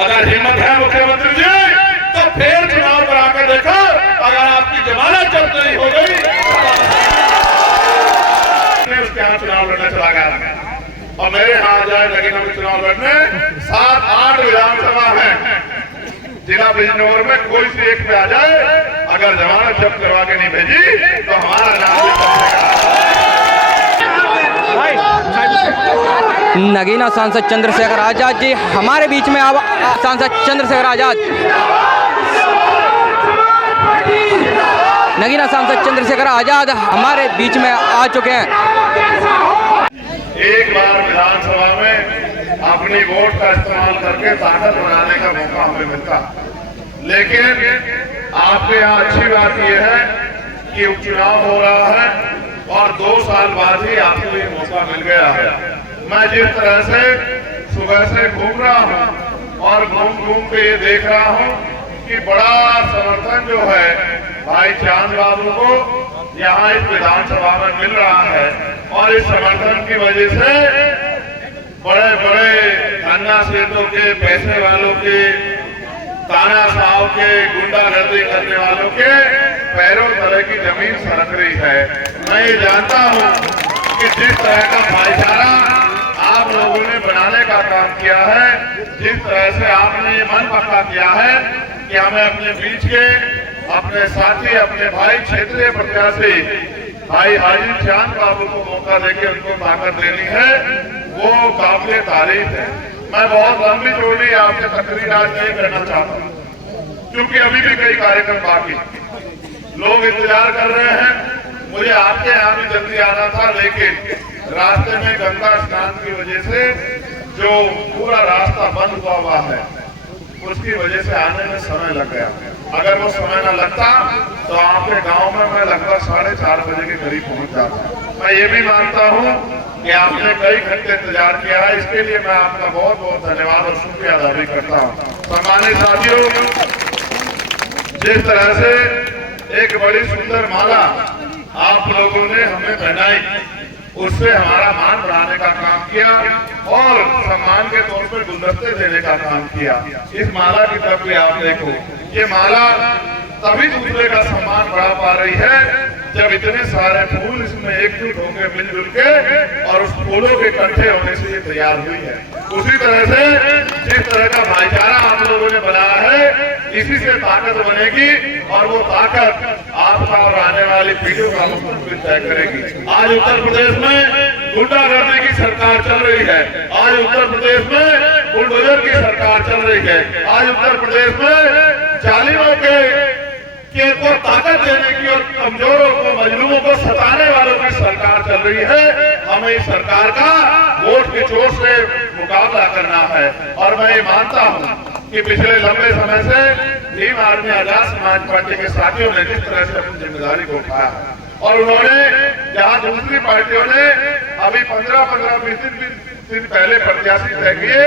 अगर हिम्मत है मुख्यमंत्री जी तो फिर चुनाव करा कर देखो, अगर आपकी जमानत जब्त नहीं हो गई उसके यहाँ चुनाव लड़ने चला गया और मेरे यहाँ जाए लेकिन हम चुनाव लड़ने 7-8 विधानसभा है जिला बिजनौर में, कोई से एक पे आ जाए, अगर जमानत जब्त करवा के नहीं भेजी तो हमारा नाम नगीना सांसद चंद्रशेखर आजाद जी हमारे बीच में अब सांसद चंद्रशेखर आजाद, नगीना सांसद चंद्रशेखर आजाद हमारे बीच में आ चुके हैं। एक बार विधानसभा में अपनी वोट का इस्तेमाल करके ताकत बनाने का मौका हमें मिलता, लेकिन आपके यहाँ अच्छी बात यह है कि उपचुनाव हो रहा है और 2 साल बाद ही आपको ये मौका मिल गया है। मैं जिस तरह से सुबह से घूम रहा हूँ और घूम के ये देख रहा हूँ कि बड़ा समर्थन जो है भाई चांद बाबू को यहाँ इस विधानसभा में मिल रहा है और इस समर्थन की वजह से बड़े बड़े अन्ना सेतों के, पैसे वालों के, तानाशाह के, गुंडागर्दी करने वालों के पैरों तले की जमीन सरक रही है। मैं ये जानता हूँ कि जिस तरह का भाईचारा आप लोगों ने बनाने का काम किया है, जिस तरह से आपने ये मन पक्का किया है कि हमें अपने बीच के अपने साथी, अपने भाई, क्षेत्रीय प्रत्याशी भाई हाजी चांद बाबू को मौका देके उनको ताकत देनी है, वो काबिल तारीफ है। मैं बहुत लंबी चौड़ी आपसे तकरीर आज नहीं करना चाहता क्योंकि अभी भी कई कार्यक्रम बाकी, लोग इंतजार कर रहे हैं। मुझे आपके यहाँ भी जल्दी आना था, लेकिन रास्ते में गंगा स्नान की वजह से जो पूरा रास्ता बंद हुआ है उसकी वजह से आने में समय लग गया। अगर वो समय न लगता तो आपके गांव में मैं लगभग 4:30 बजे के करीब पहुंच जाता। मैं ये भी मानता हूं कि आपने कई घंटे इंतजार किया है, इसके लिए मैं आपका बहुत बहुत धन्यवाद और शुक्रिया अदा भी करता हूँ। सम्मानित साथियों, जिस तरह से एक बड़ी सुंदर माला आप लोगों ने हमें पहनाई, उससे हमारा मान बढ़ाने का काम किया और सम्मान के तौर पर गुलदस्ते देने का काम किया। इस माला की तरफ भी आप देखो, ये माला तभी दूसरे का सम्मान बढ़ा पा रही है जब इतने सारे फूल इसमें एकजुट होकर मिलजुल के और उस फूलों के इकट्ठे होने से ये तैयार हुई है। उसी तरह से जिस तरह का भाईचारा आप लोगों ने बनाया है, इसी से ताकत बनेगी और वो ताकत आपका और आने वाली पीढ़ियों का मुस्तकबिल तय करेगी। आज उत्तर प्रदेश में गुंडागर्दी की सरकार चल रही है, आज उत्तर प्रदेश में बुलडोजर की सरकार चल रही है, आज उत्तर प्रदेश में जालिमों के को ताकत देने की और कमजोरों को, मजलूमों को सताने वालों की सरकार चल रही है। हमें इस सरकार का वोट के जोर से मुकाबला करना है और मैं ये मानता हूँ कि पिछले लंबे समय से भीम आर्मी आजाद समाज पार्टी के साथियों ने जिस तरह से अपनी जिम्मेदारी को उठाया है और उन्होंने जहाँ दूसरी पार्टियों ने अभी 15-20 दिन पहले प्रत्याशी तय किए,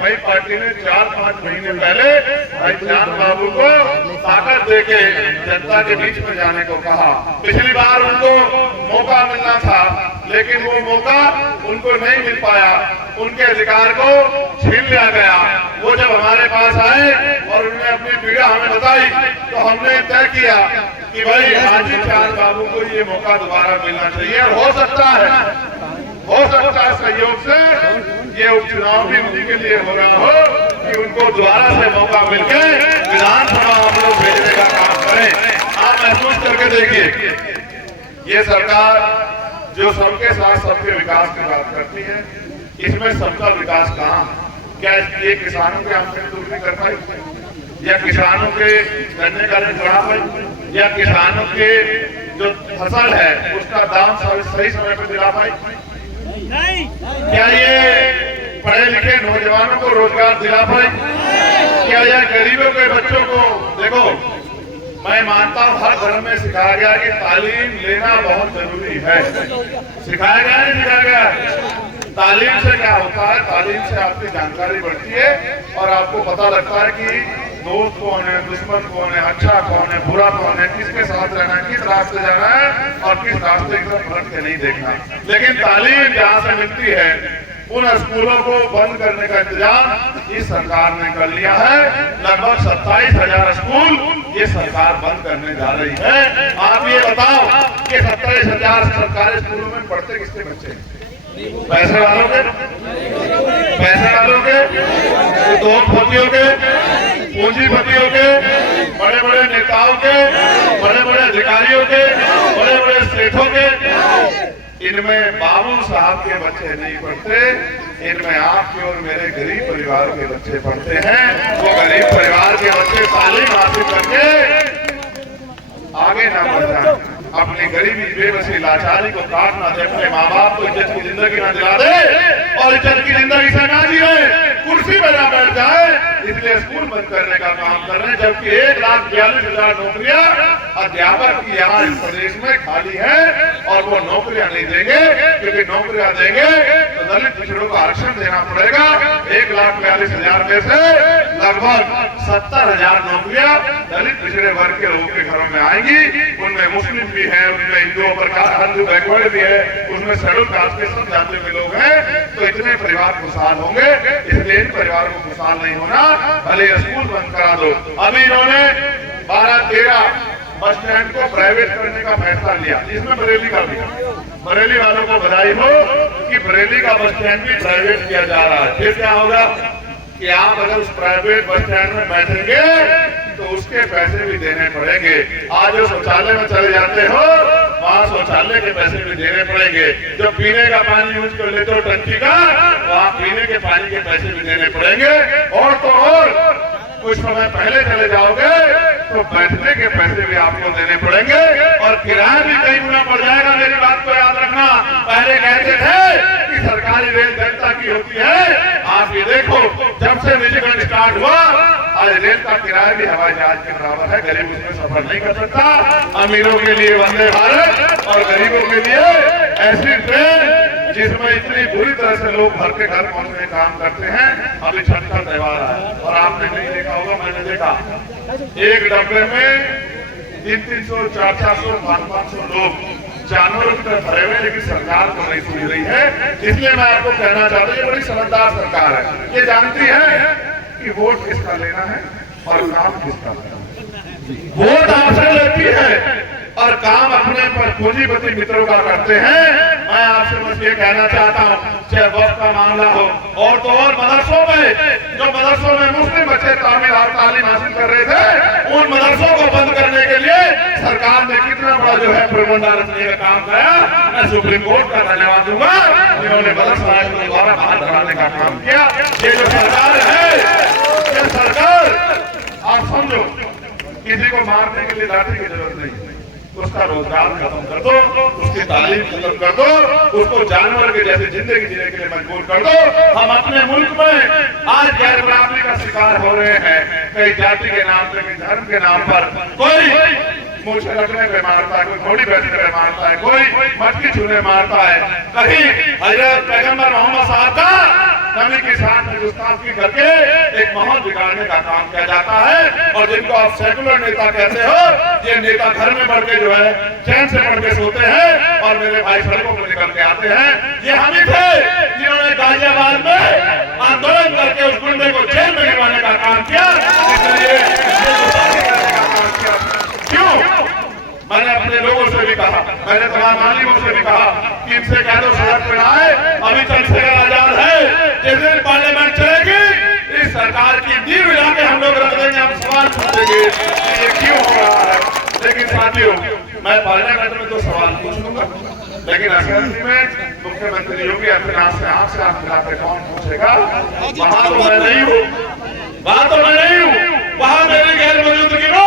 वही पार्टी ने 4-5 महीने पहले भाई चांद बाबू को ताकत देके जनता के बीच में जाने को कहा। पिछली बार उनको मौका मिलना था लेकिन वो मौका उनको नहीं मिल पाया, उनके अधिकार को छीन लिया गया। वो जब हमारे पास आए और उन्होंने अपनी पीड़ा हमें बताई तो हमने तय किया कि भाई हाजी चांद बाबू को ये मौका दोबारा मिलना चाहिए और हो सकता है सहयोग से ये उपचुनाव भी उनके लिए हो रहा हो कि उनको दोबारा से मौका मिलके विधानसभा हम लोग भेजने का काम करें। आप महसूस करके देखिए, ये सरकार जो सबके साथ सबके विकास की बात करती है, इसमें सबका विकास कहाँ? क्या ये किसानों के आमदनी दूर नहीं कर पाई या किसानों के गन्ने का रेट बढ़ा पाई या किसानों के जो फसल है उसका दाम सही समय पर दिला पाई? नहीं। क्या ये पढ़े लिखे नौजवानों को रोजगार दिला पाए? क्या यह गरीबों के बच्चों को? देखो, मैं मानता हूँ हर धर्म में सिखाया गया कि तालीम लेना बहुत जरूरी है। सिखाया गया नहीं सिखाया गया? तालीम से क्या होता है? तालीम से आपकी जानकारी बढ़ती है और आपको पता लगता है कि दोस्त कौन है, दुश्मन कौन है, अच्छा कौन है, बुरा कौन है, किसके साथ रहना है, किस रास्ते जाना है और किस रास्ते की तरफ फर्क के नहीं देखना। लेकिन तालीम जहाँ से मिलती है उन स्कूलों को बंद करने का इंतजाम इस सरकार ने कर लिया है। लगभग 27,000 स्कूल ये सरकार बंद करने जा रही है। आप ये बताओ कि 27,000 सरकारी स्कूलों में पढ़ते किसके बच्चे? पैसे वालों के, पैसे वालों के, उद्योगपतियों के, पूंजीपतियों के, बड़े बड़े नेताओं के, बड़े बड़े अधिकारियों के, बड़े बड़े सेठों के। इनमें बाबू साहब के बच्चे नहीं पढ़ते, इनमें आपके और मेरे गरीब परिवार के बच्चे पढ़ते हैं। वो गरीब परिवार के बच्चे तालीम हासिल करके आगे ना बढ़ जाए, अपनी गरीबी बेबसी लाचारी को काट ना दे, अपने माँ बाप को इज्जत की जिंदगी ना दिला दे और इज्जत की जिंदगी से ना जिए, कुर्सी पर ना बैठ जाए, इसलिए स्कूल बंद करने का काम कर रहे हैं। जबकि 1,42,000 नौकरियां अध्यापक की यहाँ इस प्रदेश में खाली है और वो नौकरियां नहीं देंगे, क्योंकि नौकरियां देंगे तो दलित पिछड़ों को आरक्षण देना पड़ेगा। 1,42,000 में से लगभग 70,000 नौकरियां दलित पिछड़े वर्ग के लोगों के घरों में आएंगी। उनमें मुस्लिम भी है, उनमें हिंदू बैकवर्ड भी है, उसमें शेड्यूल कास्ट के सब जातियों के लोग हैं। तो इतने परिवार खुशहाल होंगे, इसलिए इन परिवारों को खुशहाल नहीं होना, भले स्कूल बंद करा दो। अभी इन्होंने 12-13 बस स्टैंड को प्राइवेट करने का फैसला लिया, जिसमें बरेली का भी। बरेली वालों को बधाई हो कि बरेली का बस स्टैंड भी प्राइवेट किया जा रहा है। फिर क्या होगा कि आप अगर उस प्राइवेट बस स्टैंड में बैठेंगे तो उसके पैसे भी देने पड़ेंगे। आज जो शौचालय में चले जाते हो वहाँ शौचालय के पैसे भी देने पड़ेंगे। जो पीने का पानी यूज कर लेते हो टंकी का, वहाँ पीने के पानी के पैसे भी देने पड़ेंगे। और तो और कुछ समय पहले चले जाओगे तो बैठने के पैसे भी आपको देने पड़ेंगे और किराया भी कहीं गुना पड़ जाएगा। मेरी बात को याद रखना। पहले कहते थे कि सरकारी रेल जनता की होती है, आप ये देखो जब से निजीकरण स्टार्ट हुआ आज रेल का किराया भी हवाई जहाज के बराबर है। गरीब उसमें सफर नहीं कर सकता। अमीरों के लिए वंदे भारत और गरीबों के लिए ऐसी ट्रेन जिसमें इतनी बुरी तरह से लोग घर के घर पहुंचने का काम करते हैं। अभी छठ का त्योहार है और आपने नहीं देखा होगा, मैंने देखा एक डब्बे में 300, 400, 500 लोग जानवरों की तरह भरे हुए, लेकिन सरकार को नहीं सुन रही है। इसलिए मैं आपको कहना चाहता हूँ ये बड़ी समझदार सरकार है। ये जानती है कि वोट किसका लेना है और काम किसका करना है। वोट आपसे लेती है और काम अपने पर पूंजीपति मित्रों का करते हैं। मैं आपसे बस ये कहना चाहता हूँ, चाहे वक्त का मामला हो और तो और मदरसों में, जो मदरसों में मुस्लिम बच्चे तालीम हासिल कर रहे थे, उन मदरसों को बंद करने के लिए सरकार ने कितना बड़ा जो है प्रबंधन रखने का काम किया। मैं सुप्रीम कोर्ट का धन्यवाद दूंगा, जिन्होंने मदरसा आयोग को दोबारा बहाल कराने का काम किया। ये जो सरकार है, ये सरकार आप समझो किसी को मारने के लिए लाठी की जरूरत नहीं, उसका रोजगार खत्म कर दो, उसकी तालीम खत्म कर दो, उसको जानवर के जैसे जिंदगी जीने के लिए मजबूर कर दो। हम अपने मुल्क में आज गैर बराबरी का शिकार हो रहे हैं। कई जाति के नाम पर, कई धर्म के नाम पर कोई मूछ रखने पे मारता है, कोई घोड़ी बैठने पे मारता है, कोई मटकी छूने मारता है। कहीं हजरत पैगंबर मोहम्मद साहब का नबी के साथ गुस्ताखी करके एक माहौल बिगाड़ने का काम किया जाता है। और जिनको आप सेकुलर नेता कहते हो, ये नेता घर में बढ़ के जो है चैन से बढ़ के सोते हैं और मेरे भाई सड़कों पर निकल के आते हैं। ये हम ही थे जिन्होंने गाजियाबाद में आंदोलन करके उस गुंडे को जेल में गिरवाने का काम किया। इसलिए क्यों मैंने अपने लोगों से भी कहा, मैंने तमाम मालिकों से भी कहा कि इनसे कह दो सड़क पर आए, अभी चंद्रशेखर आजाद है। जिस दिन पार्लियामेंट चलेगी इस सरकार की नींव हिला के हम लोग रख देंगे, हम सवाल पूछेंगे ये क्यों हो रहा है। लेकिन साथियों, मैं पार्लियामेंट में तो सवाल पूछ लूंगा, लेकिन असेंबली में मुख्यमंत्री योगी आदित्यनाथ से आंख से आंख मिलाकर कौन पूछेगा? वहां तो मैं नहीं हूँ, वहां तो मैं नहीं हूँ, वहां मेरी गैर मौजूदगी में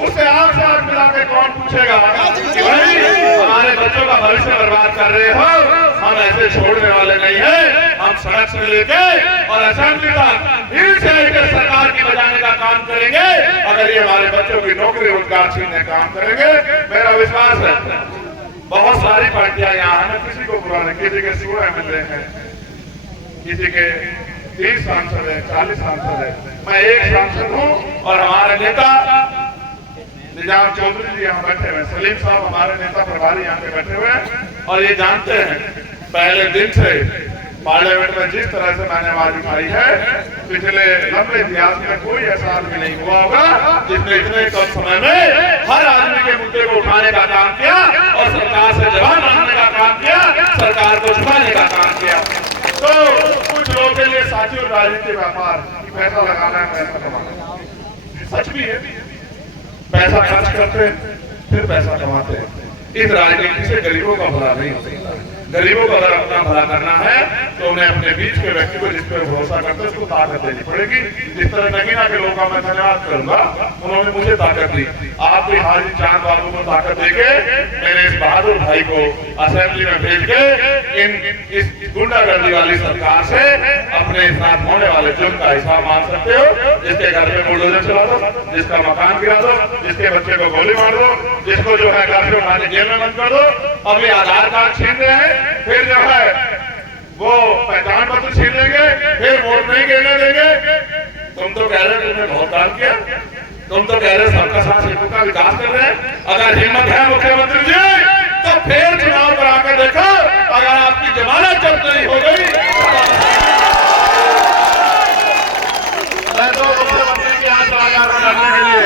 उससे आंख से आंख मिला के कौन पूछेगा कि भाई हमारे बच्चों का भविष्य बर्बाद कर रहे हो? हम ऐसे छोड़ने वाले नहीं हैं। हम सड़क से लेके और असेंबली तक हिल से लेकर सरकार की बजाने का काम करेंगे। अगर ये हमारे बच्चों की नौकरी रोजगार छीनने का काम करेंगे, मेरा विश्वास है बहुत सारी पार्टियां यहाँ हैं, किसी को बुरा नहीं, किसी के 16 MLA हैं, किसी के 30 सांसद है, 40 सांसद है, मैं एक सांसद हूँ। और हमारे नेता निजाम चौधरी जी यहाँ बैठे हुए, सलीम साहब हमारे नेता प्रभारी यहाँ पे बैठे हुए हैं और ये जानते हैं पहले दिन से पार्लियामेंट में जिस तरह से मैंने आवाज उठाई है, पिछले लंबे इतिहास में कोई ऐसा आदमी नहीं हुआ होगा जिसने इतने कम समय में हर आदमी के मुद्दे को उठाने का काम किया और सरकार से जवाब मांगने का काम किया, सरकार को झुकाने का काम किया। तो कुछ लोगों के लिए साथियों राजनीति व्यापार, पैसा लगाना है, पैसा कमाना है, सच भी है। पैसा खर्च करते फिर पैसा कमाते हैं। इस राजनीति से गरीबों का भला नहीं हो सकता। गरीबों को अगर अपना भला करना है तो उन्हें अपने बीच के व्यक्ति को जिस पर भरोसा करते हैं उसको ताकत देनी पड़ेगी। जिस तरह नगीना के लोगों का मैं धन्यवाद करूंगा, उन्होंने मुझे ताकत दी। आप भी हाजी चांद बाबू को ताकत देके मेरे इस बहादुर भाई को असेंबली में भेज के इस गुंडागर्दी वाली सरकार से अपने साथ होने वाले जुर्म का हिसाब मांग सकते हो। जिसके घर में बुलडोजर चला दो, जिसका मकान गिरा दो, जिसके बच्चे को गोली मार दो, जिसको जो है घर से उठाने जेल में बंद कर दो। अभी आधार कार्ड छीन रहे हैं, फिर जो है वो पहचान पत्र छीन लेंगे, फिर वोट नहीं गिरने देंगे। तुम तो कह रहे तुमने बहुत काम किया, तुम तो कह रहे सबका साथ सेतु का विकास कर रहे हैं। अगर हिम्मत है मुख्यमंत्री जी तो फिर चुनाव करा कर देखो, अगर आपकी जमानत जब्त नहीं हो गई। मैं तो मुख्यमंत्री के यहाँ चला जा रहा लड़ने के लिए,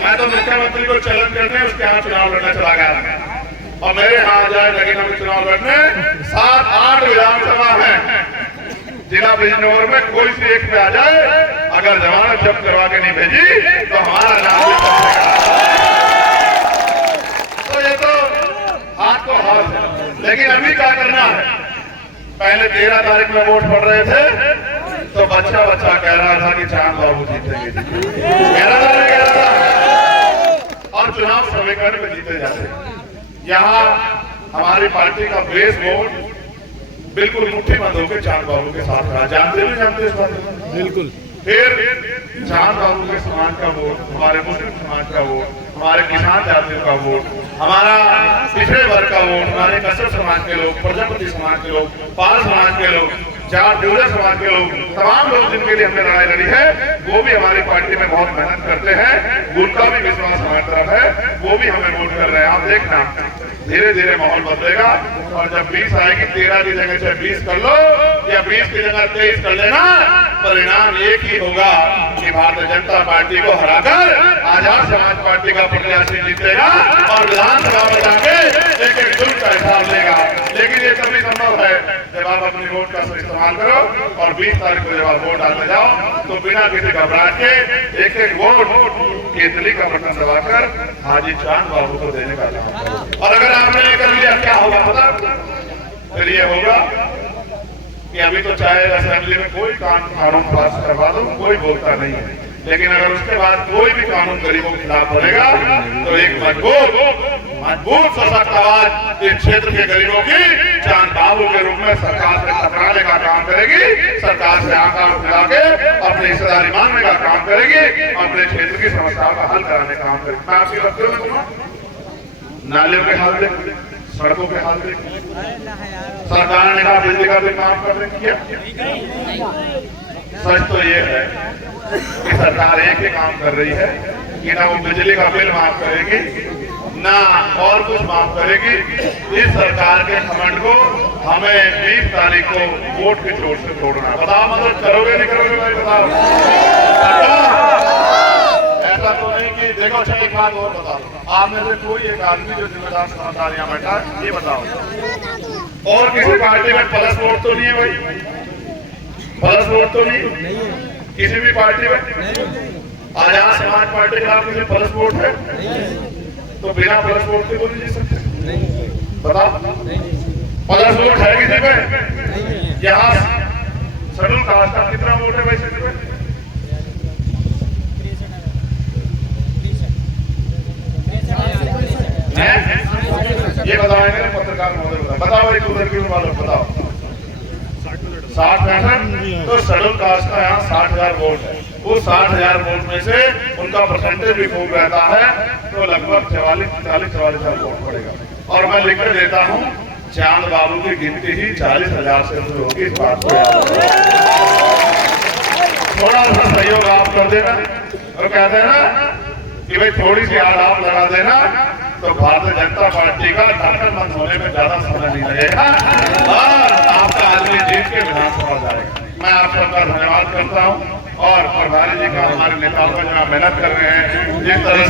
मैं तो मुख्यमंत्री को चैलेंज करने उसके यहाँ चुनाव लड़ने चला गया। और मेरे यहाँ आ जाए लेकिन हम चुनाव लड़ने 7-8 विधानसभा है, जिला बिजनौर में कोई सी एक पे आ जाए, अगर जमानत जब्त करवा के नहीं भेजी तो हमारा नाम भी तो ये तो हाथ को हाथ है। लेकिन अभी क्या करना है? पहले 13 तारीख में वोट पड़ रहे थे तो बच्चा कह रहा था कि चांद बाबू जीतेंगे, 13 तारीख कह रहा था, और चुनाव समीकरण में जीते जाते। यहाँ हमारी पार्टी का बेस वोट बिल्कुल मुट्ठीबंद होकर चांद बाबू के साथ रहा। जानते नहीं जानते इस बात को? बिल्कुल। फिर चांद बाबू के समाज का वोट, हमारे मुस्लिम समाज का वोट, हमारे किसान जातियों का वोट, हमारा पिछड़े वर्ग का वोट, हमारे कसर समाज के लोग, प्रजापति समाज के लोग, पाल समाज के लोग, जाट ड्यूलर समाज के लोग, तमाम लोग जिनके लिए हमने लड़ाई लड़ी है, वो भी हमारी पार्टी में बहुत मेहनत करते हैं। उनका भी विश्वास हमारी तरफ है, वो भी हमें वोट कर रहे हैं। आप देखना धीरे धीरे माहौल बदलेगा और जब 20 आएगी, 13 की जगह चाहे 20 कर लो या 20 की जगह 23 कर लेना, परिणाम एक ही होगा कि भारतीय जनता पार्टी को हराकर आजाद समाज पार्टी का प्रत्याशी जीतेगा और विधानसभा में जाके एक जुर्म का हिसाब लेगा। लेकिन ये तभी संभव है जब आप अपनी वोट का इस्तेमाल करो और 20 तारीख को जब आप वोट डालने जाओ तो बिना किसी घबराहट के एक वोट केतली का बटन दबाकर हाजी चांद बाबू को देने का काम करो। और अगर आपने ये कर लिया क्या होगा पता? फिर ये होगा कि अभी तो चाहे असेंबली में कोई कानून पास करवा दो, कोई बोलता नहीं है, लेकिन अगर उसके बाद कोई भी कानून गरीबों के खिलाफ बनेगा तो एक मजबूत सशक्त आवाज इस क्षेत्र के गरीबों की चांद बाबू के रूप में सरकार से टकराने का काम करेगी, सरकार से आंख मिला के अपनी हिस्सेदारी मांगने का काम करेगी, अपने क्षेत्र की समस्याओं का हल कराने का काम करेगी। मैं आपकी बात करूँ, नालियों के हाल देख, सड़कों के हाल देख, सरकार ने कहा बिजली का बिल माफ कर देंगे। सच तो ये है कि सरकार एक ही काम कर रही है कि ना वो बिजली का बिल माफ करेगी ना और कुछ माफ करेगी। इस सरकार के घमंड को हमें 20 तारीख को वोट की चोट से छोड़ना। बताओ मदद करोगे नहीं करोगे भाई? बताओ। ऐसा तो नहीं कि देखो एक बात और बताओ, आप में से कोई एक आदमी जो जिम्मेदार समझदार यहाँ बैठा, ये बताओ और किसी पार्टी में प्लस वोट तो नहीं है भाई? प्लस वोट तो नहीं किसी भी पार्टी में? आजाद समाज पार्टी के खिलाफ किसी प्लस वोट है? तो बिना प्लस वोट के तो नहीं जीत सकते। बताओ प्लस वोट है किसी पे? यहाँ शेड्यूल कास्ट का कितना वोट है भाई? ये बताएंगे पत्रकार महोदय, बताओ एक उधर की वालों बताओ। 60-65 तो शेड्यूल कास्ट का यहाँ 60,000 वोट है। वो 60,000 वोट में से उनका परसेंटेज भी खूब रहता है तो लगभग 44,000 वोट पड़ेगा। और मैं लिख कर देता हूँ चांद बाबू की गिनती ही 40,000 से शुरू होगी। इस बात को थोड़ा सा सहयोग आप कर देना और कहते हैं ना कि भाई थोड़ी सी आड़ आप लगा देना तो भारतीय जनता पार्टी का ढक्कन होने में ज्यादा समय नहीं लगेगा और आपका आदमी जीत के विधानसभा जाएगा। मैं आप सबका धन्यवाद करता हूँ और प्रभारी जी का, हमारे नेताओं का जो मेहनत कर रहे हैं जिस तरह